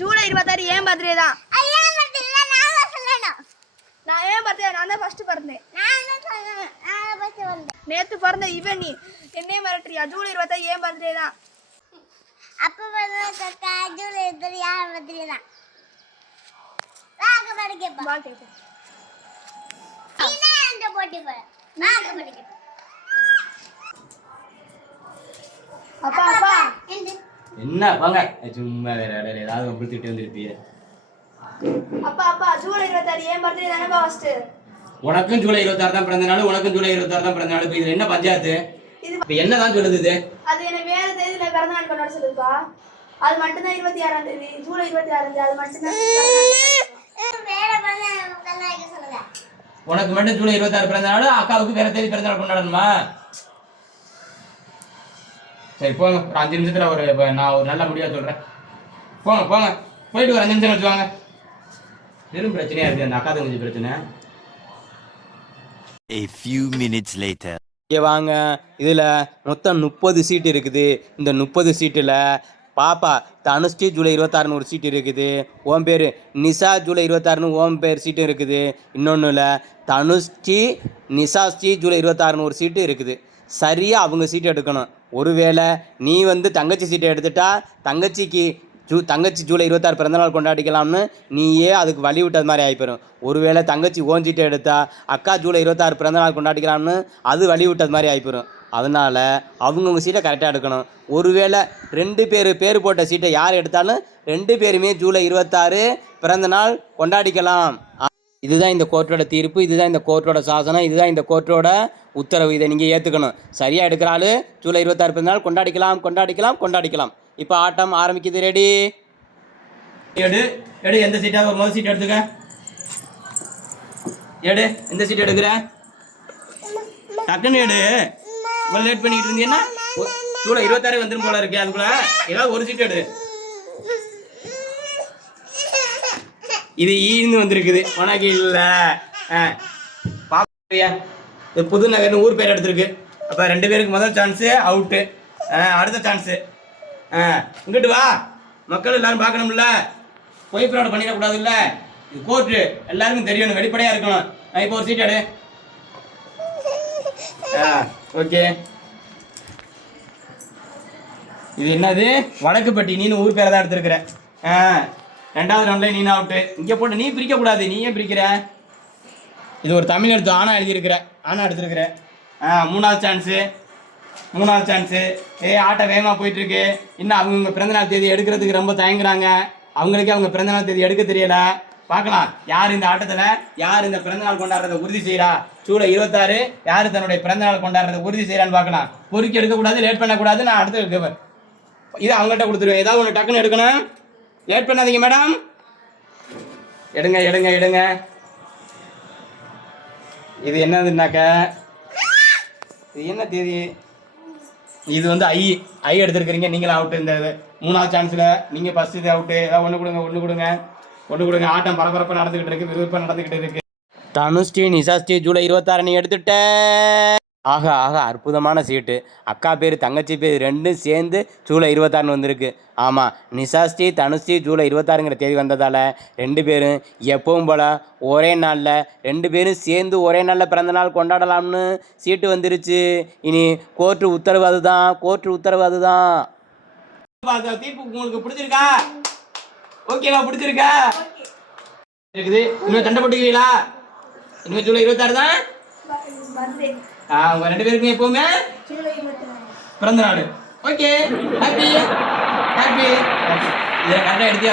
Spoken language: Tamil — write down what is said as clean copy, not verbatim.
ஜூலை 26 ஏன் பர்த்டே தான். நான் ஏன் பர்த்டே? நான் தான் ஃபர்ஸ்ட் பிறந்தேன். நேத்து பிறந்த இவன் நீ என்னையே மிரட்டுறியா? ஜூலை 26 ஏன் பர்த்டே தான். அப்ப ஜூலை 26 யார் பர்த்டே தான். அப்பா அப்பா என்ன வாங்க சும்மா வேற ஏதாவது கம்பிட்டு வந்துருப்பீங்க. அப்பா அப்பா ஜூலை 26 ஏன் பர்த்டே தானப்பா ஃபர்ஸ்ட். உனக்கும் ஜூலை 26 தான் பிறந்த நாள், உனக்கும் ஜூலை 26 தான் பிறந்த நாள். இப்போ இதுல என்ன பஞ்சாயத்து? இப்போ என்னதான் சொல்லுது இது? அது என்ன வேற தேதியில பிறந்த நாள் கொண்டாட சொல்லுப்பா. அது மட்டும் தான் 26ஆம் தேதி, ஜூலை 26 அது மட்டும் தான். உனக்கு மட்டும் ஜூலை 26 பிறந்த நாள், அக்காவுக்கு வேற தேதி பிறந்த நாள் கொண்டாடணுமா? சரி போங்க, ஒரு 5 நிமிஷத்துல நான் ஒரு நல்ல முடிவா சொல்றேன். போங்க போங்க, போயிட்டு ஒரு 5 நிமிஷம் வச்சு வாங்க. வெறும் பிரச்சனையா இருக்கு அந்த அக்கா தங்கச்சி பிரச்சனை. A few minutes later. வாங்க, இதில் மொத்தம் 30 சீட் இருக்குது. இந்த 30 சீட்டில் பாப்பா தனுஷ்டி ஜூலை 26 ஒரு சீட்டு இருக்குது. ஓம் பேர் நிஷா ஜூலை 26 ஓம் பேர் சீட்டும் இருக்குது. இன்னொன்றுல தனுஷ்டி நிஷாஸ்டி ஜூலை 26 ஒரு சீட்டு இருக்குது. சரியாக அவங்க சீட்டு எடுக்கணும். ஒருவேளை நீ தங்கச்சி சீட்டை எடுத்துட்டா தங்கச்சி ஜூலை 26 பிறந்தநாள் கொண்டாடிக்கலாம்னு நீயே அதுக்கு வழி விட்டது மாதிரி ஆகிப்போம். ஒருவேளை தங்கச்சி ஓஞ்சிட்டு எடுத்தா அக்கா ஜூலை 26 பிறந்தநாள் கொண்டாடிக்கலாம்னு அது வழி விட்டது மாதிரி ஆகிப்போம். அதனால் அவங்கவுங்க சீட்டை கரெக்டாக எடுக்கணும். ஒருவேளை 2 பேர் போட்ட சீட்டை யார் எடுத்தாலும் 2 பேருமே ஜூலை 26 பிறந்தநாள் கொண்டாடிக்கலாம். இதுதான் இந்த கோர்ட்டோட தீர்ப்பு, இதுதான் இந்த கோர்ட்டோட சாசனம், இதுதான் இந்த கோர்ட்டோட உத்தரவு. இதை நீங்கள் ஏற்றுக்கணும். சரியாக எடுக்கிறாள் ஜூலை 26 பிறந்தநாள் கொண்டாடிக்கலாம். இப்போ ஆட்டம் ஆரம்பிக்குது. ரெடி? எடு எந்த சீட்டாக ஒரு முதல் சீட் எடுத்துக்க. எடு எந்த சீட் எடுக்கிற? டக்குன்னு எடு. இவ்வளோ லேட் பண்ணிக்கிட்டு இருந்தீங்கன்னா ஜூலை 26 வந்துடும் போல இருக்கு. அதுக்குள்ள ஏதாவது ஒரு சீட் எடு. இது ஈன்னு வந்திருக்குது, உனக்கு இல்லை. பாப்பா இது புது நகர்னு ஊர் பேர் எடுத்திருக்கு. அப்போ 2 பேருக்கு முதல் சான்ஸு அவுட்டு. அடுத்த சான்ஸு இங்கிட்டு வா. மக்கள் எல்லாரும் பார்க்கணும்ல, பொய் ஃப்ராட் பண்ணிடக்கூடாதுல்ல. இது கோர்ட்டு, எல்லாருக்கும் தெரியணும், வெளிப்படையாக இருக்கணும். இப்போ ஒரு சீட் எடு. ஓகே. இது என்னது? வடக்குப்பட்டி. நீனு ஊர் பேரை தான் எடுத்துருக்குற. 2வது ரவுண்ட்ல நீனு அவுட்டு. இங்கே போட்டு நீ பிரிக்கக்கூடாது, நீ ஏன் பிரிக்கிற? இது ஒரு தமிழ் எழுத்து ஆனா எழுதியிருக்கிற, ஆனா எடுத்துருக்குற. 3வது சான்ஸு. ஆட்டை வேகமாக போயிட்டுருக்கு. இன்னும் அவங்க பிறந்தநாள் தேதி எடுக்கிறதுக்கு ரொம்ப தயங்குறாங்க. அவங்களுக்கே அவங்க பிறந்தநாள் தேதி எடுக்க தெரியல. பார்க்கலாம் யார் இந்த ஆட்டத்தில் யார் இந்த பிறந்தநாள் கொண்டாடுறதை உறுதி செய்கிறா. ஜூலை 26 யார் தன்னுடைய பிறந்தநாள் கொண்டாடுறதை உறுதி செய்கிறான்னு பார்க்கலாம். பொறுக்கி எடுக்கக்கூடாது, லேட் பண்ணக்கூடாது. நான் அடுத்து இருக்கேன். இதை அவங்கள்ட்ட கொடுத்துருவேன். ஏதாவது ஒன்று டக்குன்னு எடுக்கணும். லேட் பண்ணாதீங்க மேடம். எடுங்க. இது என்னதுன்னாக்க, இது என்ன தேதி? இது ஐ எடுத்துருக்கிறீங்க. நீங்களும் அவுட்டு. இந்த 3வது சான்ஸில் நீங்கள் ஃபஸ்ட்டு இது அவுட்டு. ஏதாவது ஒன்று கொடுங்க. ஆட்டம் பரபரப்பாக நடந்துக்கிட்டு இருக்கு, விறுவிறுப்பாக நடந்துக்கிட்டு இருக்கு. தனுஷ்டி நிஷாஸ்டி ஜூலை 26 நீ எடுத்துட்ட. ஆகா அற்புதமான சீட்டு. அக்கா பேர் தங்கச்சி பேர் 2 சேர்ந்து ஜூலை 26 வந்திருக்கு. ஆமாம், நிஷாஸ்டி தனுஷ்டி ஜூலை 26ங்கிற தேதி வந்ததால் 2 பேரும் எப்பவும் போல் ஒரே நாளில் 2 பேரும் சேர்ந்து ஒரே நாளில் பிறந்த நாள் கொண்டாடலாம்னு சீட்டு வந்துருச்சு. இனி கோர்ட்டு உத்தரவு அதுதான். தீர்ப்பு உங்களுக்கு பிடிச்சிருக்கா? ஓகேவா? பிடிச்சிருக்கா? இருக்குது. இன்னும் சண்டை போட்டுக்கிறீங்களா? இனிமேல் ஜூலை 26 தான் உங்க 2 பேருக்கும் எப்பவுமே பிறந்த நாள். Okay, happy. இதை கரெக்டாக எடுத்தியா?